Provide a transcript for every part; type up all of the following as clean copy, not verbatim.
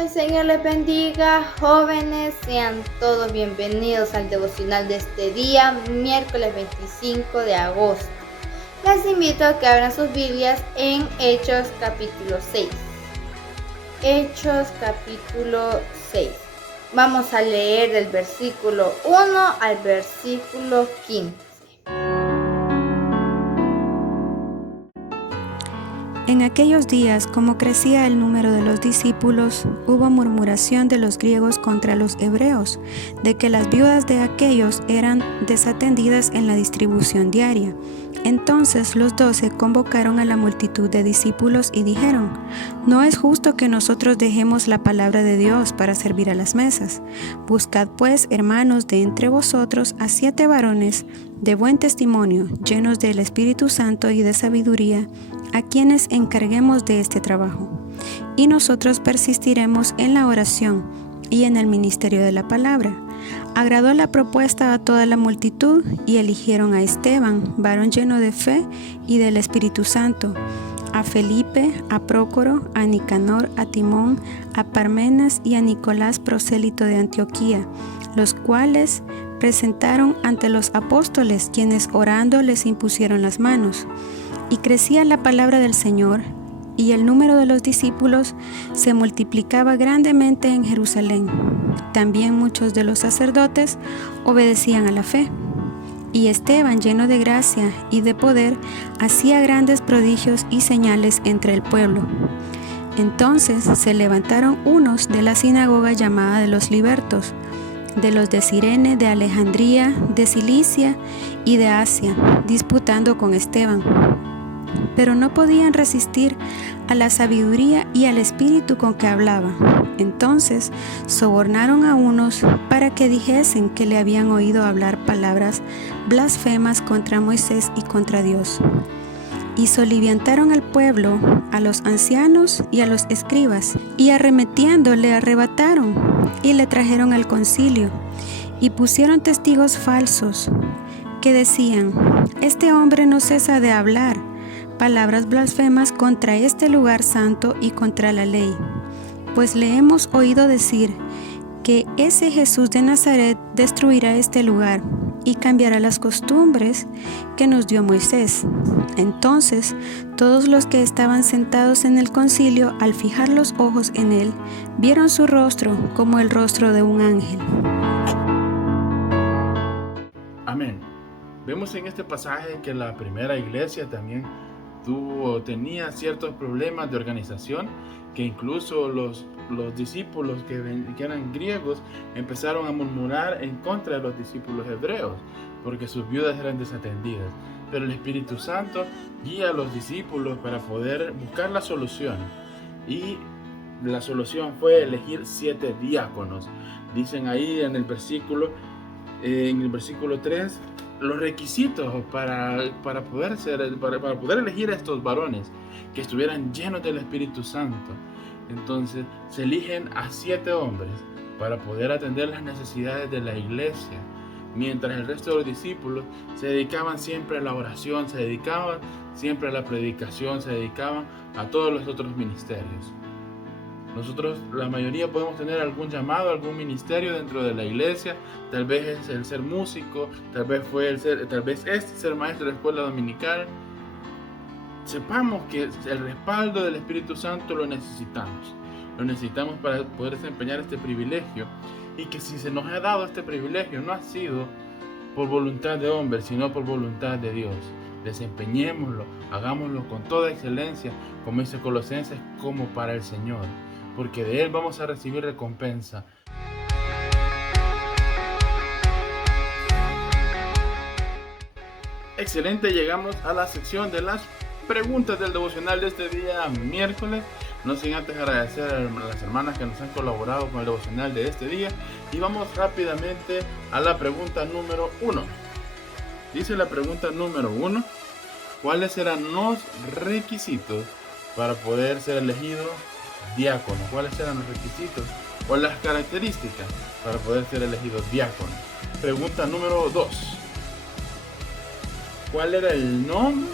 Que el Señor les bendiga, jóvenes, sean todos bienvenidos al devocional de este día, miércoles 25 de agosto. Les invito a que abran sus Biblias en Hechos capítulo 6. Hechos capítulo 6. Vamos a leer del versículo 1 al versículo 15. En aquellos días, como crecía el número de los discípulos, hubo murmuración de los griegos contra los hebreos, de que las viudas de aquellos eran desatendidas en la distribución diaria. Entonces los 12 convocaron a la multitud de discípulos y dijeron: No es justo que nosotros dejemos la palabra de Dios para servir a las mesas. Buscad pues, hermanos, de entre vosotros a 7 varones de buen testimonio, llenos del Espíritu Santo y de sabiduría, a quienes encarguemos de este trabajo. Y nosotros persistiremos en la oración y en el ministerio de la palabra. Agradó la propuesta a toda la multitud y eligieron a Esteban, varón lleno de fe y del Espíritu Santo, a Felipe, a Prócoro, a Nicanor, a Timón, a Parmenas y a Nicolás, prosélito de Antioquía, los cuales presentaron ante los apóstoles, quienes orando les impusieron las manos. Y crecía la palabra del Señor, y el número de los discípulos se multiplicaba grandemente en Jerusalén. También muchos de los sacerdotes obedecían a la fe. Y Esteban, lleno de gracia y de poder, hacía grandes prodigios y señales entre el pueblo. Entonces se levantaron unos de la sinagoga llamada de los Libertos, de los de Cirene, de Alejandría, de Cilicia y de Asia, disputando con Esteban. Pero no podían resistir a la sabiduría y al espíritu con que hablaba. Entonces sobornaron a unos para que dijesen que le habían oído hablar palabras blasfemas contra Moisés y contra Dios. Y soliviantaron al pueblo, a los ancianos y a los escribas, y arremetiendo le arrebataron y le trajeron al concilio, y pusieron testigos falsos que decían: Este hombre no cesa de hablar palabras blasfemas contra este lugar santo y contra la ley. Pues le hemos oído decir que ese Jesús de Nazaret destruirá este lugar y cambiará las costumbres que nos dio Moisés. Entonces todos los que estaban sentados en el concilio, al fijar los ojos en él, vieron su rostro como el rostro de un ángel. Amén. Vemos en este pasaje que la primera iglesia también tenía ciertos problemas de organización, que incluso los discípulos que eran griegos empezaron a murmurar en contra de los discípulos hebreos, porque sus viudas eran desatendidas. Pero el Espíritu Santo guía a los discípulos para poder buscar la solución, y la solución fue elegir 7 diáconos. Dicen ahí en el versículo 3 los requisitos para poder elegir a estos varones que estuvieran llenos del Espíritu Santo. Entonces se eligen a 7 hombres para poder atender las necesidades de la iglesia, mientras el resto de los discípulos se dedicaban siempre a la oración, se dedicaban siempre a la predicación, se dedicaban a todos los otros ministerios. Nosotros, la mayoría, podemos tener algún llamado, algún ministerio dentro de la iglesia. Tal vez es el ser músico, tal vez es ser maestro de la escuela dominical. Sepamos que el respaldo del Espíritu Santo lo necesitamos. Lo necesitamos para poder desempeñar este privilegio. Y que si se nos ha dado este privilegio, no ha sido por voluntad de hombre, sino por voluntad de Dios. Desempeñémoslo, hagámoslo con toda excelencia, como dice Colosenses, como para el Señor, porque de Él vamos a recibir recompensa. Excelente, llegamos a la sección de las preguntas del devocional de este día miércoles. No sin antes agradecer a las hermanas que nos han colaborado con el devocional de este día. Y vamos rápidamente a la pregunta número 1. Dice la pregunta número 1: ¿cuáles serán los requisitos para poder ser elegido diácono? ¿Cuáles serán los requisitos o las características para poder ser elegido diácono? Pregunta número 2: ¿cuál era el nombre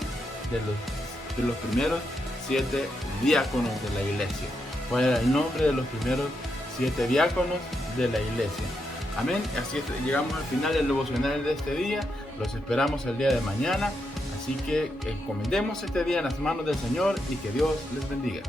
de los primeros 7 diáconos de la iglesia? cuál era el nombre de los primeros 7 diáconos de la iglesia. Amén. Así llegamos al final del devocional de este día. Los esperamos el día de mañana. Así que encomendemos este día en las manos del Señor y que Dios les bendiga.